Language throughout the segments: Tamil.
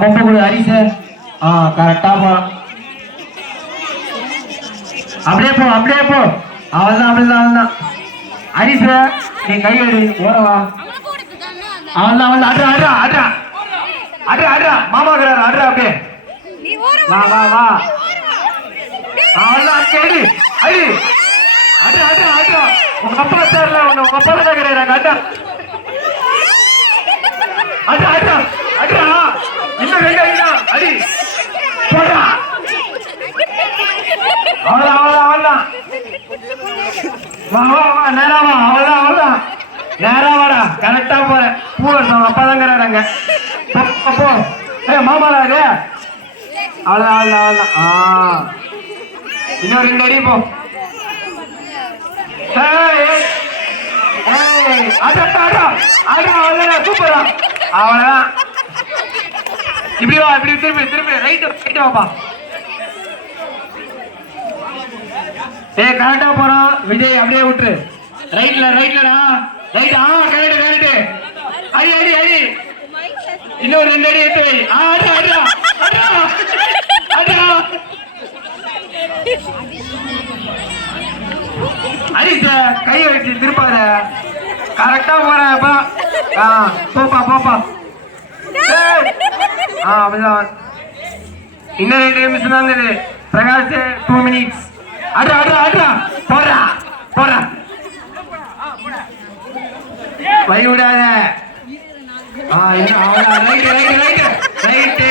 கொம்பை கொடு ஹரிசு. கரெக்டா போ. அப்படியே போ அப்படியே போ. அவள்தான் அவள்தான் அவள்தான் ஹரிசு. நீ கையெடு ஓடவா. அவள்தான் அவள்தான் அட்ரா அட்ரா அட்ரா அட்ரா அட்ரா. மாமா இருக்கிறாரு அட்ரா அப்படியே. வா வா வா. அவள்தான் அடி அடி அட்ரா அட்ரா அட்ரா. உங்க அப்பா சார்ல உங்க அப்பா தான் கேட்கிறாங்க. அட்ரா அட்ரா அட்ரா அட்ரா. இன்னும் ரெண்டு அடிடா அடி போடா. அவ்வளோதான் அவ்வளோதான் அவ்வளோதான். வா வா வா நேரா வா. அவ்வளோதான் அவ்வளோதான் நேரா வாடா. கரெக்டா போறேன். பூ எடுத்தவங்க அப்பா தான் இருக்கிறாங்க. போ மாமாடா அது. அவ்வளோதான் அவ்வளோதான் அவ்வளோதான். இன்னும் ரெண்டு அடி போ. சூப்பரா. அவ்வளவுதான். இப்படி வா இப்படி திருப்பி திருப்பி ரைட்டு ரைட்டு வாப்பா. கரெக்டா போறோம். விஜய் அப்படியே விட்டுரு. ரைட்ல ரைட்லடா ரைட். Correct correct. அடி அடி அடி. இன்னொரு ரெண்டு அடி எடுத்து வை. அடா அடா அடா அடா. ஹரிச கையை வச்சு திருப்பாத. கரெக்டா போறேன். போப்பா போப்பா. அப்படிதான். இன்னும் 2 நிமிஷம் தான் இருக்குது. பிரகாஷ் 2 minutes. அட்ரா அட்ரா அட்ரா. போறா போறா. வை விடாத. Right right right right.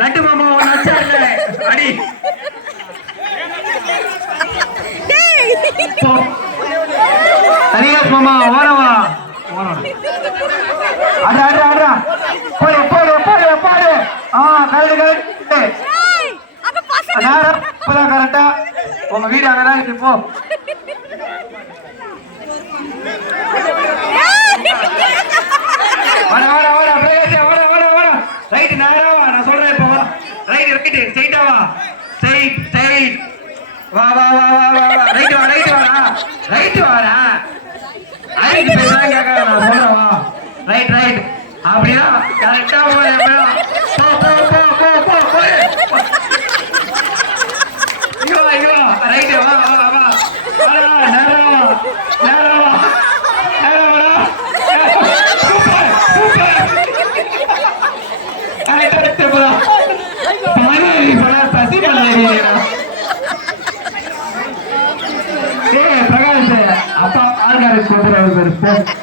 Laddu மாமா நச்சா இல்ல அடி. ஹரியாஸ் மாமா ஓரவா அடா அடா அடா. போடு போடு போடு போடு. Correct correct. நேரம் இப்பதான் கரெக்டா. உங்க வீடு அங்கதான் இருக்கு. போ. வர வர வர வர வர வர. ரைட் நேரா வா. நான் சொல்றேன் இப்போ வா. ரைட் ரைட் ஸ்ட்ரைட்டா வா. Straight straight. வா வா வா வா வா. ரைட் வா ரைட் வாடா. ரைட் வாடா. ரைட் பேசுறாங்க கேக்குறேன். நான் சொல்றேன் வா. Right right. அப்படியே கரெக்டா போ. போ போ போ போ போ போ. ஐயோ ஐயோ ரைட் வா வா வா. நேரா நேரா நேரா வா. நேரா வா. Super super. கரெக்டா போ. பாரு பரா சசி பண்ணல. பிரகாஷ் அப்பா ஆர்கானிக் போடுறாரு.